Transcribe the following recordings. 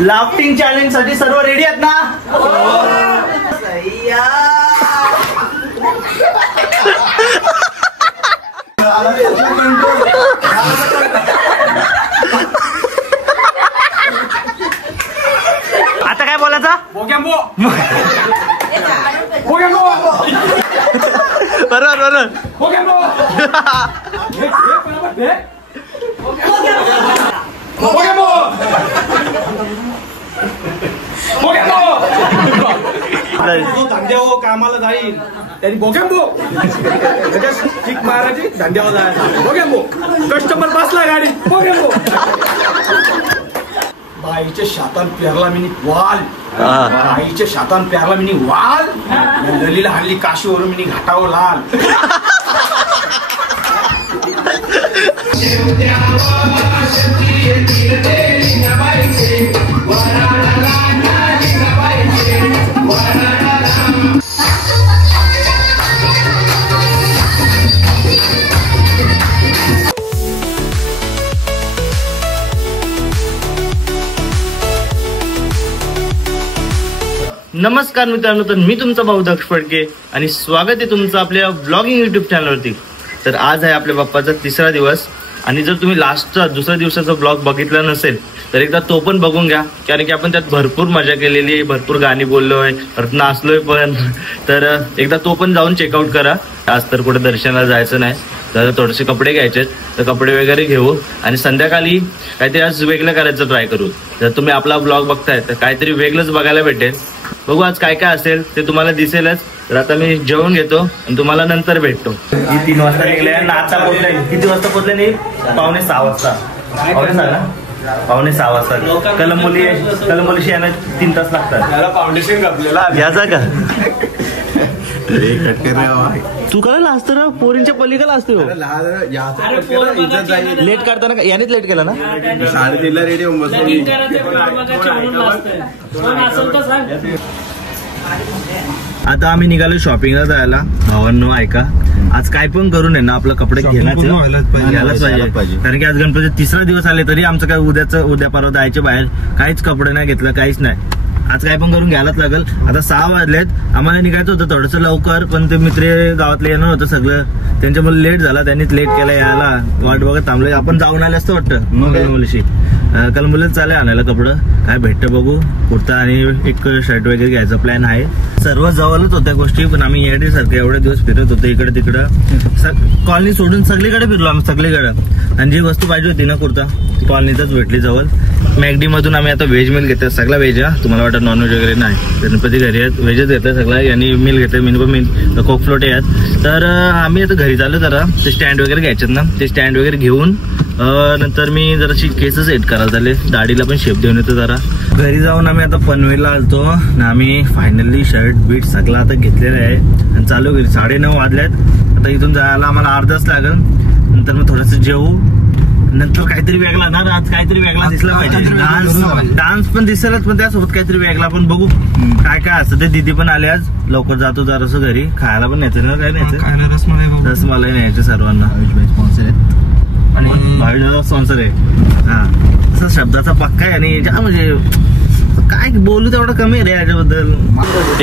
लाफ्टिंग challenge साठी सर्व ready आहेत ना? आता काय बोलायचं? बरोबर धंद्यावर कामाला जाईल त्यांनी बोगॅम्बो किक मारायची, धंद्यावर जायचं बोगॅम्बो, कस्टमर बसला गाडी बोगॅम्बो. बाईच्या शातान पेरला मिनी वाल, बाईच्या शातान पेरला मिनी वाल, गलीला हल्ली काशीवरून मिनी घाटावर लाल. नमस्कार मित्रांनो, तर मी तुमचा भाऊ दक्ष फडके आणि स्वागत आहे तुमचं आपल्या ब्लॉगिंग युट्यूब चॅनलवरती. तर आज आहे आपल्या बाप्पाचा तिसरा दिवस आणि जर तुम्ही लास्टचा दुसऱ्या दिवसाचा ब्लॉग बघितला नसेल तर एकदा तो पण बघून घ्या, कारण की आपण त्यात भरपूर मजा केलेली आहे, भरपूर गाणी बोललोय, परत नाचलोय पण. तर एकदा तो पण जाऊन चेकआउट करा. आज तर कुठे दर्शनाला जायचं नाही, तर थोडेसे कपडे घ्यायचे, तर कपडे वगैरे घेऊ आणि संध्याकाळी काहीतरी आज वेगळं करायचं ट्राय करू. जर तुम्ही आपला ब्लॉग बघताय तर काहीतरी वेगळंच बघायला भेटेल. बघू आज काय काय असेल ते तुम्हाला दिसेलच. तर आता मी जेवण घेतो आणि तुम्हाला नंतर भेटतो. 3 वाजता निघले ना, आता पोहोचले. किती वाजता पोहोचले? नाही 5:45 वाजता. 5:45 वाजता. कलंबोलीशी यांना 3 तास लागतात. फाउंडेशन घातलेला याचा का तू करायला असतं ना, पोरींच्या पलीकडे असतो. लेट काढताना का यानेच लेट केला ना? 3:30 रेडी होऊन बसलो. आता आम्ही निघालो शॉपिंगला जायला. भावांनो ऐका, आज काय पण करून आहे ना आपलं कपडे घ्यायलाच पाहिजे, कारण की आज गणपती तिसरा दिवस आले तरी आमचं काय उद्या परवा जायचे बाहेर, काहीच कपडे नाही घेतलं, काहीच नाही. आज काय पण करून घ्यायलाच लागल. आता 6 वाजलेत, आम्हाला निघायचं होतं थोडंसं लवकर, पण ते मित्र गावातले येणं होतं सगळं, त्यांच्यामुळे लेट झाला. त्यांनीच लेट केला यायला, वाट बघत थांबले. आपण जाऊन आले असतं वाटतं कलंबोलीशी. कलंबोलीत चालले आणायला कपडं, काय भेटतं बघू. कुर्ता आणि एक शर्ट वगैरे घ्यायचा प्लॅन आहे. सर्व जवळच होत्या गोष्टी, पण आम्ही येडे सारखे एवढे दिवस फिरत होतो इकडे तिकडं. कॉलनी सोडून सगळीकडे फिरलो आम्ही, सगळीकडे. आणि जी वस्तू पाहिजे होती ना कुर्ता, कॉलनीतच भेटली जवळ. मॅगडी मधून आम्ही आता व्हेज मिल घेतोय, सगळा व्हेज. तुम्हाला वाटत नॉनव्हेज वगैरे नाही, गणपती घरी आहेत, व्हेजच घेतोय सगळं. यांनी मिल घेतोय, मिल कोक फ्लोट आहेत. तर आम्ही आता घरी चाललो, जरा ते स्टँड वगैरे घ्यायचेत ना, ते स्टँड वगैरे घेऊन नंतर मी जराशी केस सेट करायला झाले, दाढीला पण शेप देऊन येतो जरा. घरी जाऊन आम्ही आता पनवेलला आलतो आणि आम्ही फायनली शर्ट बीट सगळं आता घेतलेलं आहे आणि चालू घरी. 9:30 वाजल्यात. आता इथून जायला आम्हाला अर्धा तास लागेल. नंतर मग थोडंसं जेवू, नंतर काहीतरी वेगळा ना, आज काहीतरी वेगळा दिसला पाहिजे. डान्स पण दिसेलच, पण त्यासोबत काहीतरी वेगळा पण बघू काय काय असतं ते. दीदी पण आले आज, लवकर जातो जरासं घरी. खायला पण न्यायचं ना, काय न्यायचं? रसमलाई न्यायचं सर्वांना. आणि भावेश स्पॉन्सर आहे. हा, तसा शब्दाचा पक्का आहे. आणि म्हणजे काय बोलू तेवढं कमी रे याच्याबद्दल.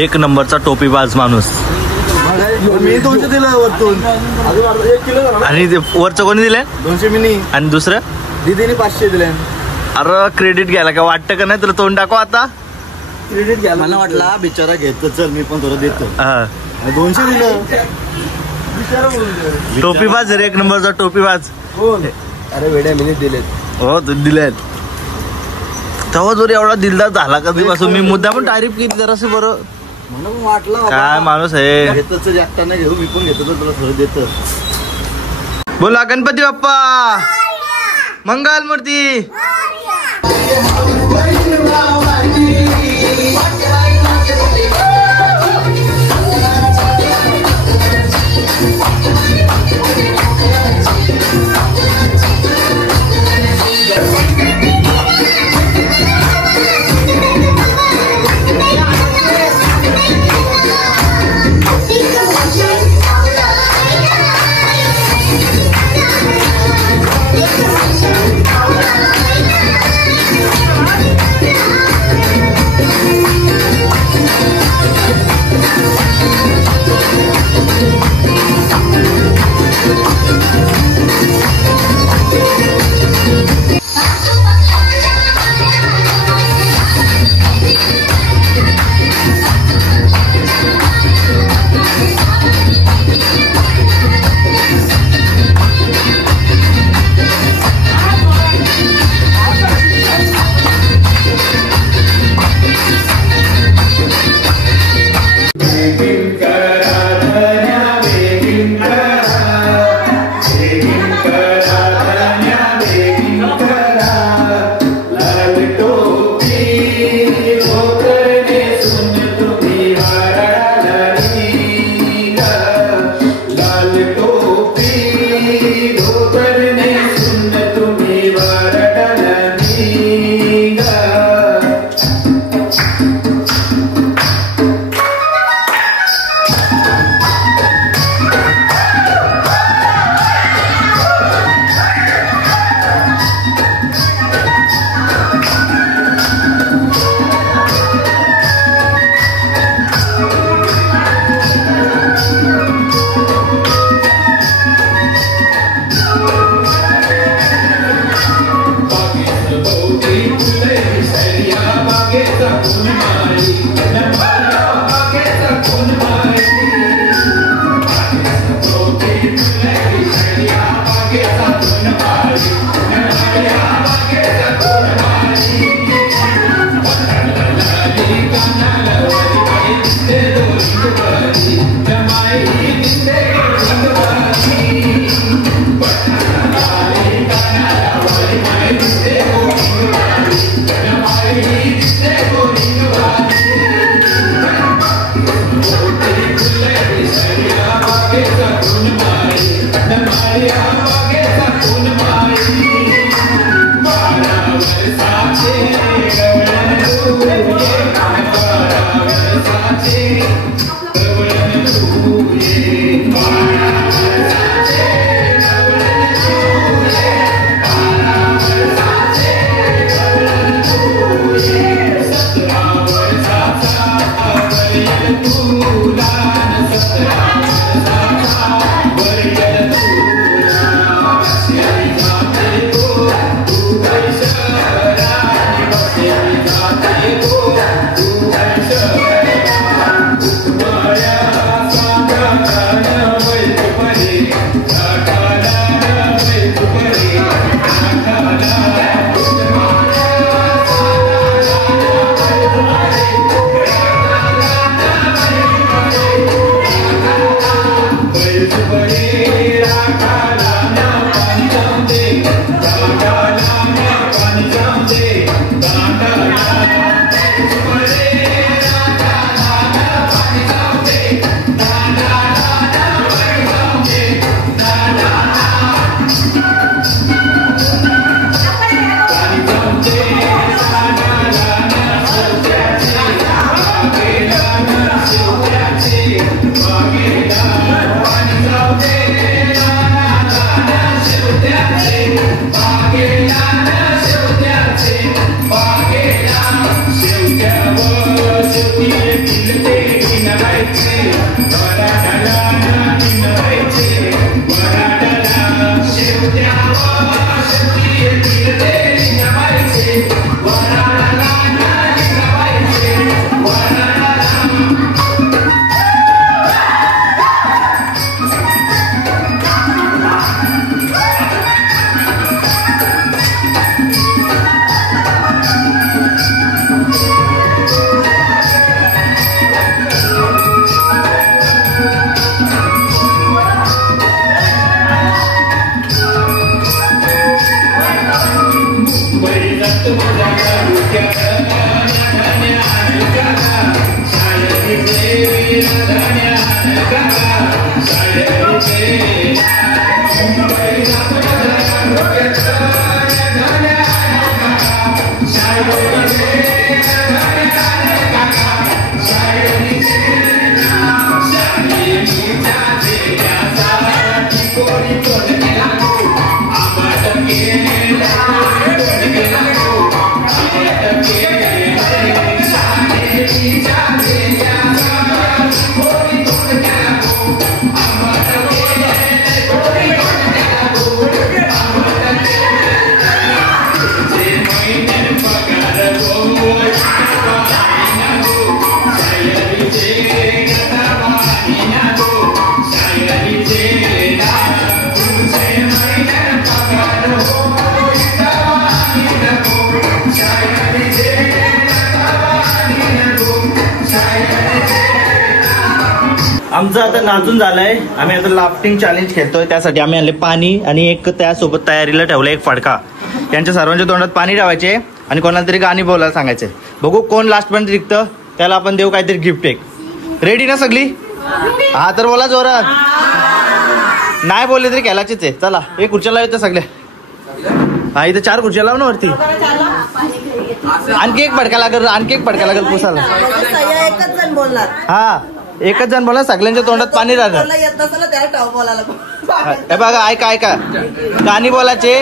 1 नंबरचा टोपीबाज माणूस. मी 200 दिलं वरतून, 1 किलो. आणि वरचं कोणी दिलंय? 200 मिनी. आणि दुसरं दीदीने 500 दिले. अरे क्रेडिट घ्यायला काय वाटतं का नाही तुला? तोंड टाकू आता. क्रेडिट घ्यायला मला वाटला बिचारा घेतो, चल मी पण थोडं देतो. 200 दिलं. टोपीबाज रे, 1 नंबरचा टोपीबाज. अरे वेड्या मिनिट दिलेत. हो तू दिलेत. तेव्हा जर एवढा दिलदार झाला कधीपासून. मी मुद्दा पण तारीफ केली जरासं. बरं म्हणून वाटलं काय माणूस आहे. घेतच एकटा नाही घेऊ, मी पण घेतो, तुला थोडं देतो. बोला गणपती बाप्पा मंगल मूर्ती. आमचं आता नाचून झालंय. आम्ही आता लाफ्टिंग चॅलेंज खेळतोय. त्यासाठी आम्ही आणले पाणी आणि एक त्यासोबत तयारीला ठेवलं एक फडका. यांच्या सर्वांच्या तोंडात पाणी ठेवायचे आणि कोणाला तरी गाणी बोलायला सांगायचे. बघू कोण लास्ट पर्यंत जिंकतं त्याला आपण देऊ काहीतरी गिफ्ट. एक रेडी ना सगळी? हा तर बोला जोरात. नाही बोलले तरी खेळायचेच आहे. चला एक खुर्च्या येतं सगळ्या. हा इथं 4 खुर्च्या लाव ना वरती. आणखी एक फडका लागेल, आणखी एक फडका लागेल पुसायला. हा एकच जण बोला. सगळ्यांच्या तोंडात पाणी राहणार. हे बघा ऐका ऐका, गाणी बोलायचे.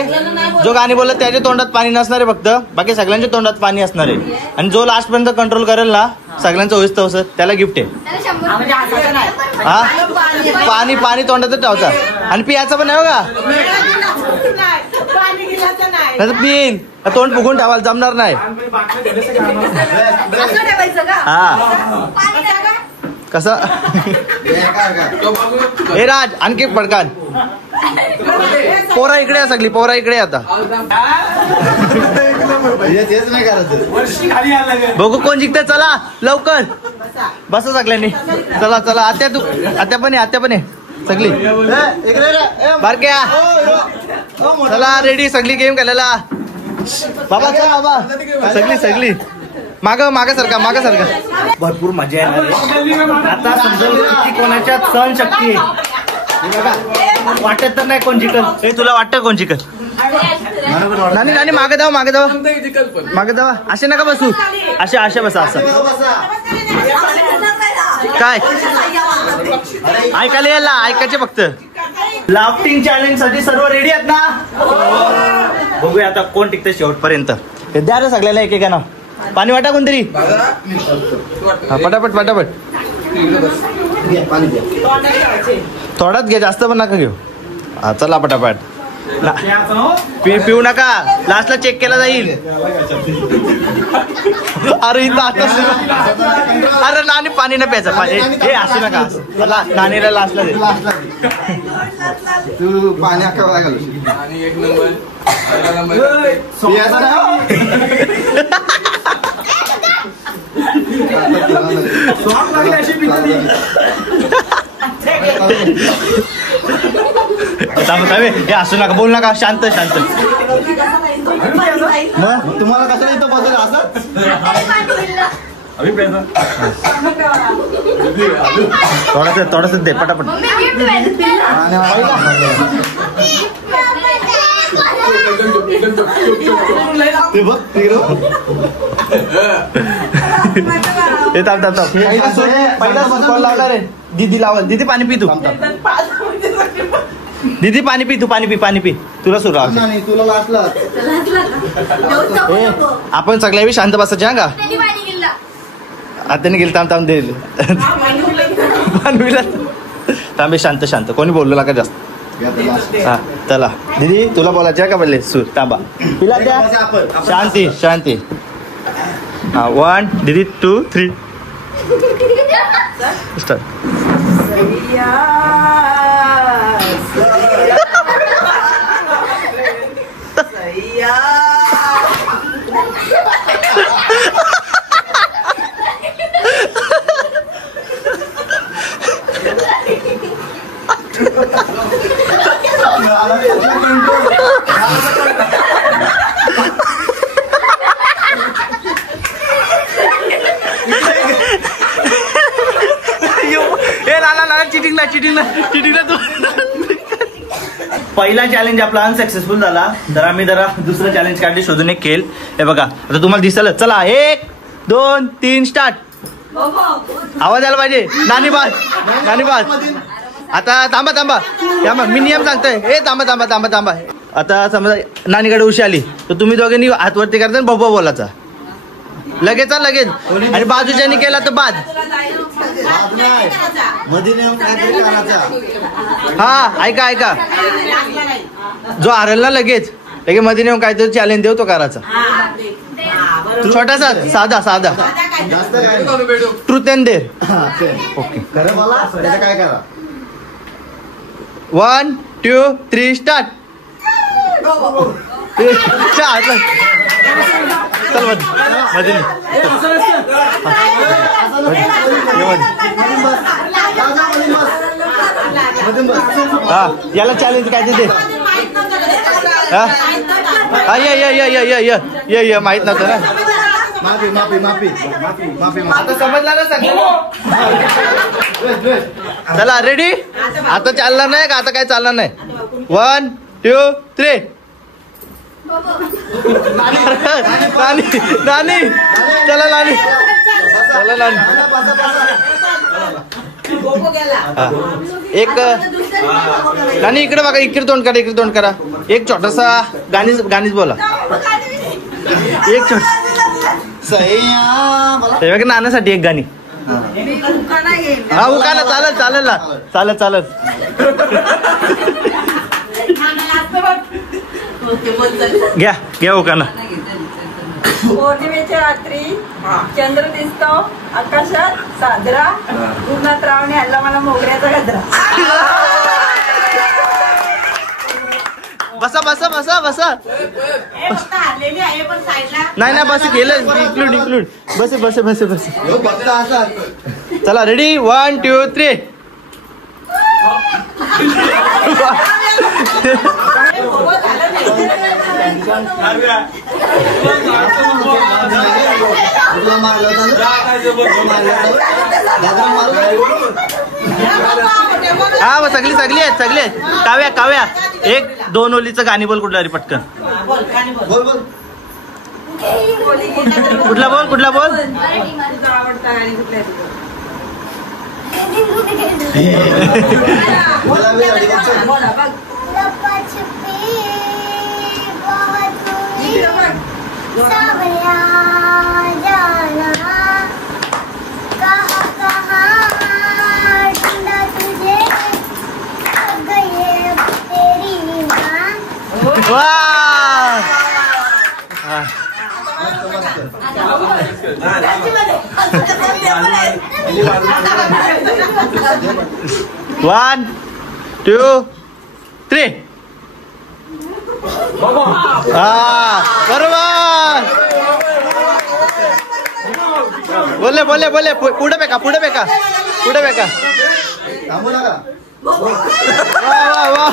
जो गाणी बोलत त्याच्या तोंडात पाणी नसणार आहे फक्त. बाकी सगळ्यांच्या तोंडात पाणी असणार आहे. आणि जो लास्ट पर्यंत कंट्रोल करेल ना सगळ्यांचं होईस तवस त्याला गिफ्ट आहे. हा पाणी पाणी तोंडातच ठेवायचं आणि पियाचं पण आहे बघा. पिन तोंड फुगून ठेवायला जमणार नाही. हा कसं हे राज आणखी पडकान. पोरा इकडे सगळी पोरा इकडे आता बघू कोण जिंकते. चला लवकर बसा सगळ्यांनी. चला चला आत्या तू आत्या पण आहे सगळी बारक्या. चला रेडी सगळी गेम खेळायला. बाबा चला बाबा सगळी माग सारखा भरपूर मजा येणार. आता समजेल किती कोणाच्या सहन शक्ती आहे. वाटत तर नाही कोण जिकल. हे तुला वाटतं कोण जिकल? नानी मागे जावा असे नका बसू. असे बसा. असं काय ऐकायला यायला ऐकायचे फक्त. लाफ्टिंग चॅलेंज साठी सर्व रेडी आहेत ना? बघूया आता कोण टिकते शेवटपर्यंत. द्या रे सगळ्याला एकेकानं पाणी वाटा कोणतरी. पटापट थोडाच घे जास्त पण नका घेऊ. हा चला पटापट. पिऊ नका लास्टला चेक केला जाईल. अरे अरे नानी पाणी न प्यायचं पाणी हे असू नका. चला नानीला लास्टला दे. तू पाणी हे असू नका बोल नका. शांत मग तुम्हाला कसं इथं बसेल असं थोडस दे पटापट. पहिला लावणार आहे. दीदी लावल. दीदी पाणी पी तू. दीदी पाणी पी तू. पाणी पी तुला सुरू. तुला लाटला आपण सगळ्या शांत बसायचे. हा का आत्याने गेली. थांब देईल थांबे. शांत कोणी बोललो का जास्त. हा चला दीदी तुला बोलायचं का बोलले सूर. थांबा तिला द्या. शांती. हा 1 दीदी 2 3 स्टार्ट. चिटिंग तू. पहिला चॅलेंज आपला अनसक्सेसफुल झाला. तर आम्ही जरा दुसरं चॅलेंज काढले शोधून एक खेळ. हे बघा आता तुम्हाला दिसलं. चला 1 2 3 स्टार्ट. आवाज आला पाहिजे. नानी बाज. आता थांबा मी नियम सांगतोय. हे थांबा. आता समजा नानीकडे उशी आली तर तुम्ही दोघांनी हात वरती करता बब्बा बोलायचा लगेच. आणि बाजूच्यानी केला तर बाद. हा ऐका जो हारेल ना लगेच मध्ये नेऊन काहीतरी चॅलेंज देऊ तो करायचा. छोटासा साधा ट्रूथ अँड डेअर. ओके काय करा. 1 2 3 स्टार्ट. चल मध्ये हा याला चॅलेंज काय ते. ये माहित नव्हतं ना. माफी आता समजला ना सगळं. चला रेडी. आता चालणार नाही का. आता काय चालणार नाही. 1 2 3 नानी चला नानी. एक नानी इकडे बघा. इकडे तोंड करा. एक छोटासा गाणीच बोला. एक छोट नाण्यासाठी एक गाणी. हा उकाला चालेल. घ्या घ्या उखाणा. पौर्णिमेच्या रात्री चंद्र दिसतो आकाशात साजरा, उन्हात रावणे हल्ला मला मोगऱ्याचा गजरा. बसा बसा बसा बसा. नाही नाही बस केलं इन्क्लूड बस बस बस बस. चला रेडी 1 2 3. हा सगळी सगळी आहेत. काव्या काव्या 1 2 ओलीचं गाणी बोल कुठला तरी पटकन. कुठला बोल. One two three. बरोबर. बोले पुढे बेका. वा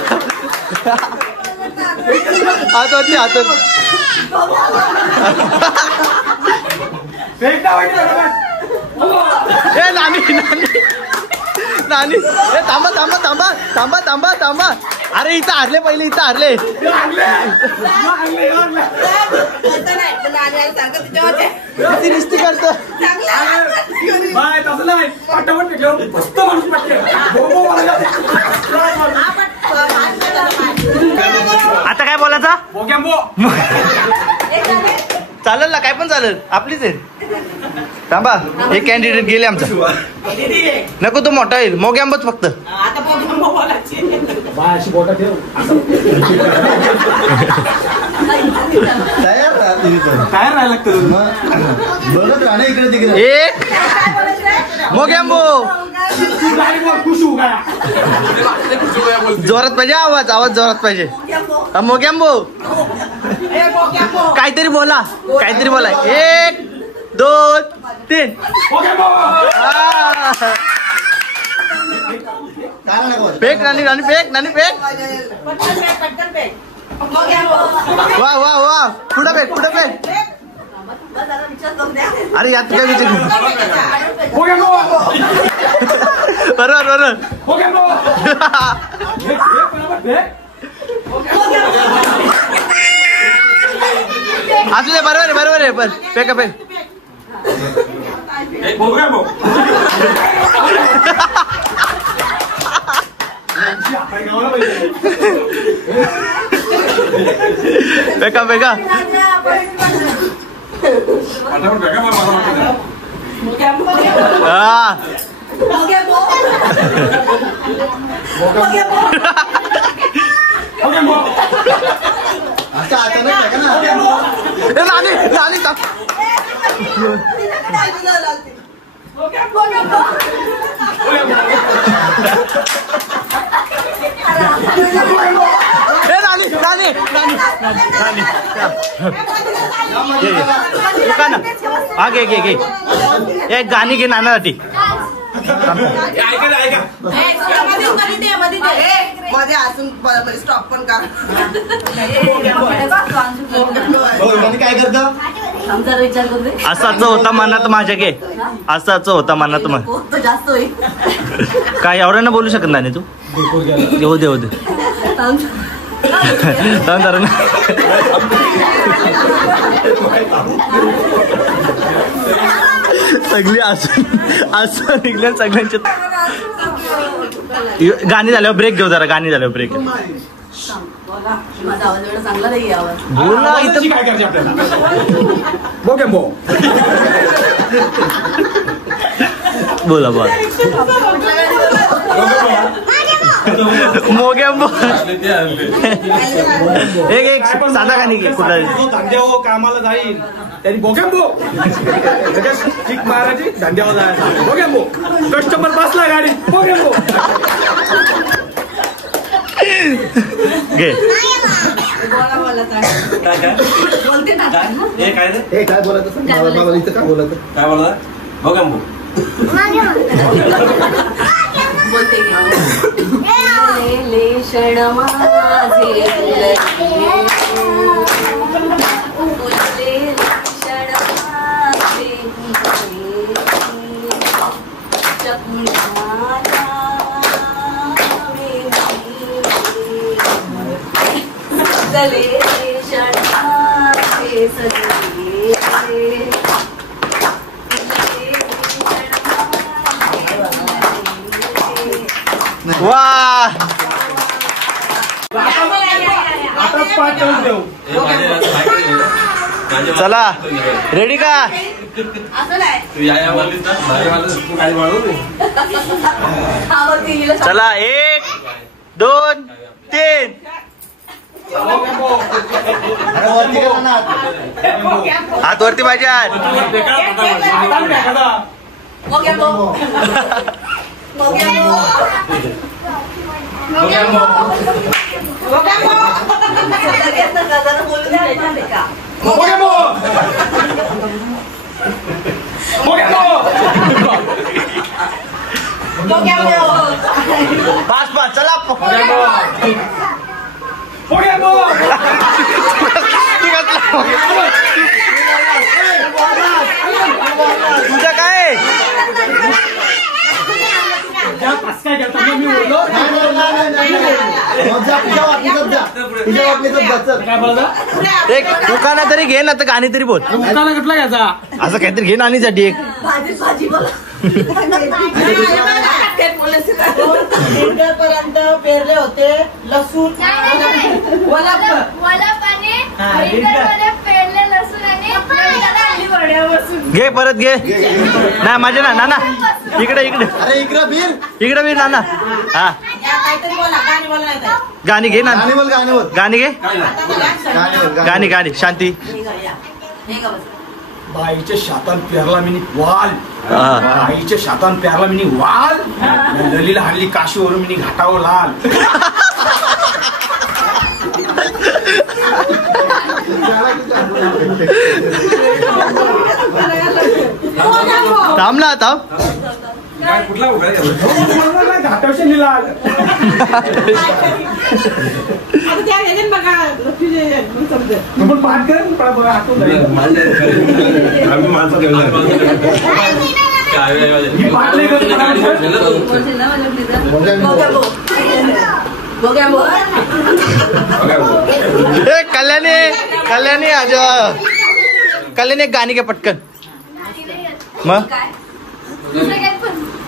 हात नानी थांबा. अरे इथं हारले पहिले. निस्ती करतो. आता काय बोलायचा. चालेल ना काय पण चालेल आपलीच आहे. थांबा एक कॅन्डिडेट गेले आमचा. नको तो मोठा येईल मोग्यांबच फक्त. तयार राहायला बघत राहणं इकडे तिकडे. एक मोग्यांबो जोरात पाहिजे. आवाज जोरात पाहिजे. मोग्यांबो काहीतरी बोला. 1 2 3. फेक नानी फेक. वा पुढे फेक. अरे यात काय विचार. बरोबर. असू दे बरोबर आहे पण फेक. बेका घे एक गाणी घे नानासाठी. मध्ये असून स्टॉप पण करा. काय करता असाच होता मनात माझ्या घे. असाच होता मनात मग जास्त होईल. काय एवढं ना बोलू शकत नाही तू. येऊ दे सगळी असं निघल्या सगळ्यांच्या. गाणी झाल्यावर ब्रेक घेऊ जरा. ब्रेक. माझा आवाज एवढा चांगला नाही. आवाज बोल ना. इथं काय करायचं आपल्याला. बोला मोगॅम्बो एक साधा गाणी घे कुठला धंद्यावर कामाला जाईल त्यांनी बोगॅम्बो चिक मारायची धंद्यावर जायचं बोगॅम्बो कस्टमर बसला गाडी बोगॅम्बो घे बोलते ना काय बोलायचं काय बोलायचं बोगॅम्बो बोलते क्षण वा आता पाठ करून देऊ चला रेडी का असं नाही चला 1 2 3 हात वरती पाहिजे पाच चला तुझं काय एक दुकाना तरी घे ना तर गाणी तरी बोल दुकाना कुठला घ्यायचा असं काहीतरी घे नाणीसाठी एक भाजी पर्यंत पेरले होते लसूण घे परत घे नाही माझे ना नाना इकडे अरे इकडे बीर नाना हा काहीतरी बोला गाणी बोला गाणी घे ना गाणी घे गाणी शांती बाईच्या शातान पेरला मिनी वाल बाईच्या शातान पेरला मिनी वाल ललीला हाणली काशीवरून मिनी घाटावर लाल थांब ना थांब घाटावशी लाल पाठ कर कल्याणी आज कल्याणी एक गाणी घे पटकन मग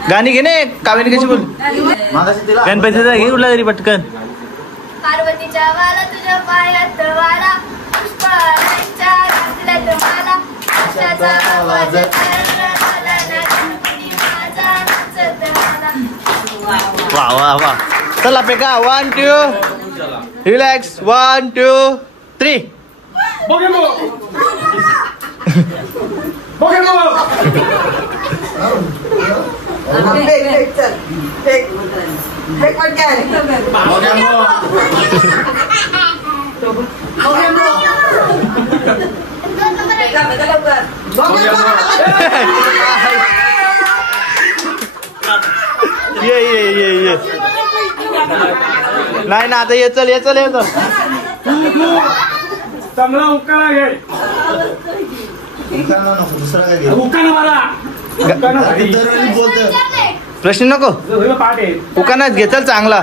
गाणी घे ने कावेरी कशी बोल गणपतीचा घे कुठला तरी पटकन पार्वतीच्या वाला तुझ्या पायात वाला पुष्पाच्या घातल्यात माला आशाचा आवाज वा वा वा चला पेका 1 2 रिलॅक्स 1 2 3 ये नाही ना आता ये चल चांगला उकाळा घे उकाळा मारा प्रश्न नको पाठ आहे उकानाच घे चल चांगला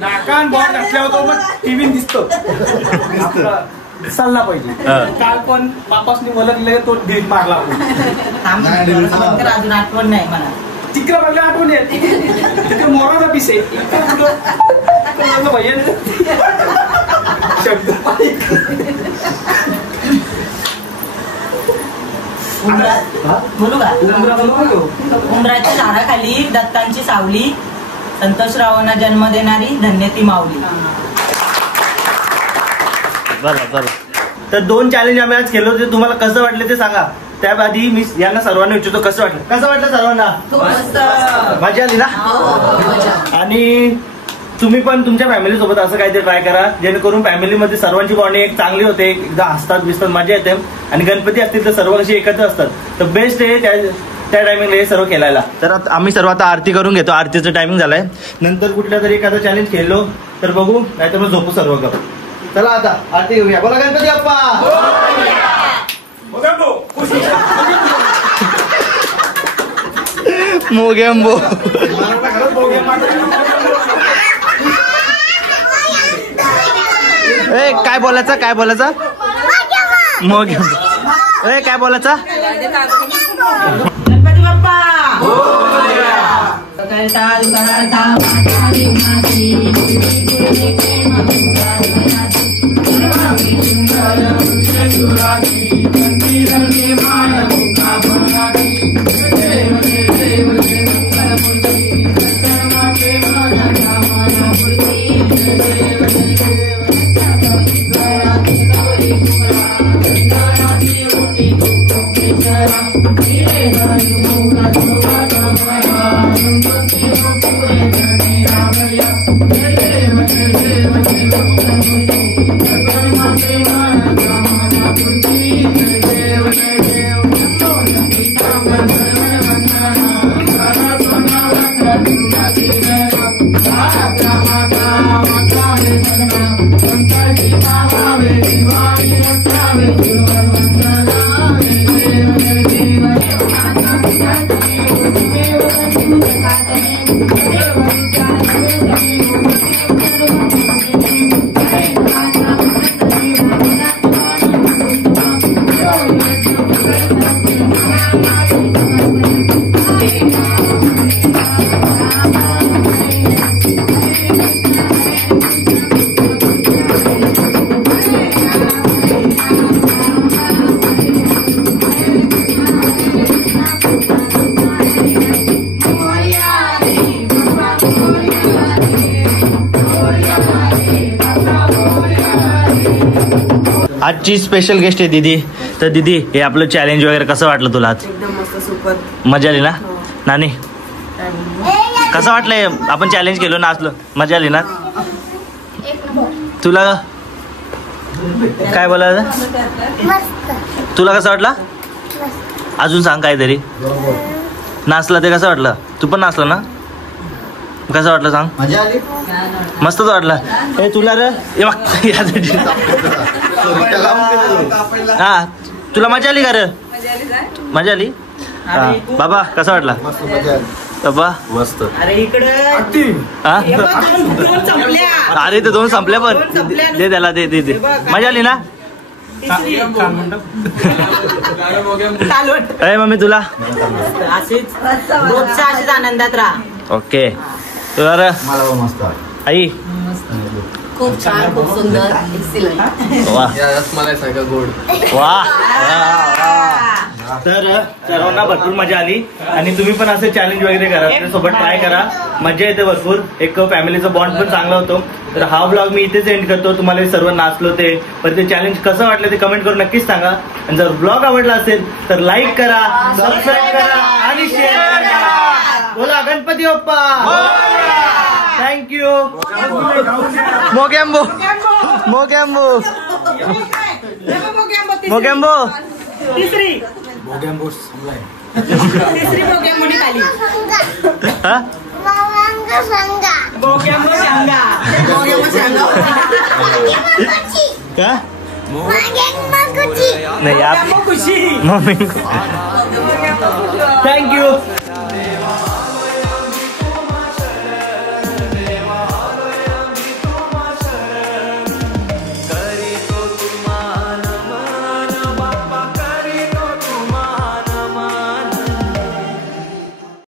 नाकान बॉल घातल्यावर तो मग टीव्ही दिसतो दिसायला पाहिजे काल पण पापासनी मला तो ढील मारला अजून आठवण नाही मला तिकडे बघल्या आठवण येत तिथे मोराचा पीस आहे भैया शब्द बोलू का? उमराच्या झाडाखाली दत्तांची सावली, संतोषरावांना जन्म देणारी धन्य ती माऊली. बरं. तर 2 चॅलेंज आम्ही आज केलो होते. तुम्हाला कसं वाटलं ते सांगा. त्याआधी मी यांना सर्वांना विचारतो कसं वाटलं सर्वांना? मजा आली ना? आणि तुम्ही पण तुमच्या फॅमिली सोबत असं काहीतरी ट्राय करा जेणेकरून फॅमिलीमध्ये सर्वांची बॉन्डिंग एक चांगली होते, एकदा हसतात बिसतात मजा येते. आणि गणपती असतील तर सर्व कशी एकत्र असतात. तर बेस्ट आहे त्या टायमिंगला हे सर्व खेळायला. तर आम्ही सर्व आता आरती करून घेतो. आरतीचं टायमिंग झालंय. नंतर कुठल्या तरी एखादा चॅलेंज खेळलो तर बघू, नाहीतर मग झोपू सर्व करू. चला आता आरती घेऊया. बोला गणपती बाप्पा. मोगेंबो. काय बोलायचं? मोगेंबो. काय बोलायचं? गणपती बाप्पा. आजची स्पेशल गेस्ट आहे दीदी. तर दीदी हे आपलं चॅलेंज वगैरे कसं वाटलं तुला आज? एकदम मस्त, सुपर. मजा आली ना? नानी कसं वाटलंय? आपण चॅलेंज केलो ना, असलं मजा आली ना? तुला काय बोलायचं? तुला कसं वाटलं? अजून सांग काहीतरी. नाचला ते कसं वाटलं? तू पण नाचला ना? कसं वाटलं सांग? मजा आली. मस्तच वाटलं. हे तुला रे हा तुला मजा आली का रे? मजा आली. बाबा कसा वाटला? बाबा मस्त. अरे इकडे अरे ते 2 संपल्या पण दे त्याला दे. मजा आली ना? मम्मी तुला? असेच आनंदात राहा. ओके. तुला रे? मला मस्त. आई खूप छान, खूप सुंदर, एक्सिलंट. वा. तर सर्वांना भरपूर मजा आली आणि तुम्ही पण असे चॅलेंज वगैरे करा, त्यासोबत ट्राय करा. मजा येते भरपूर. एक फॅमिलीचा बॉन्ड पण चांगला होतो. तर हा ब्लॉग मी इथेच एंड करतो. तुम्हाला सर्व नाचलो ते पण ते चॅलेंज कसं वाटलं ते कमेंट करून नक्कीच सांगा. आणि जर ब्लॉग आवडला असेल तर लाईक करा, सबस्क्राईब करा आणि शेअर करा. बोला गणपती बाप्पा. थँक्यू. मोगेंबो. तिसरी बोगेंबोनी खाली. बोगेंबो सांगा. नहीं आप खुशी. थँक्यू.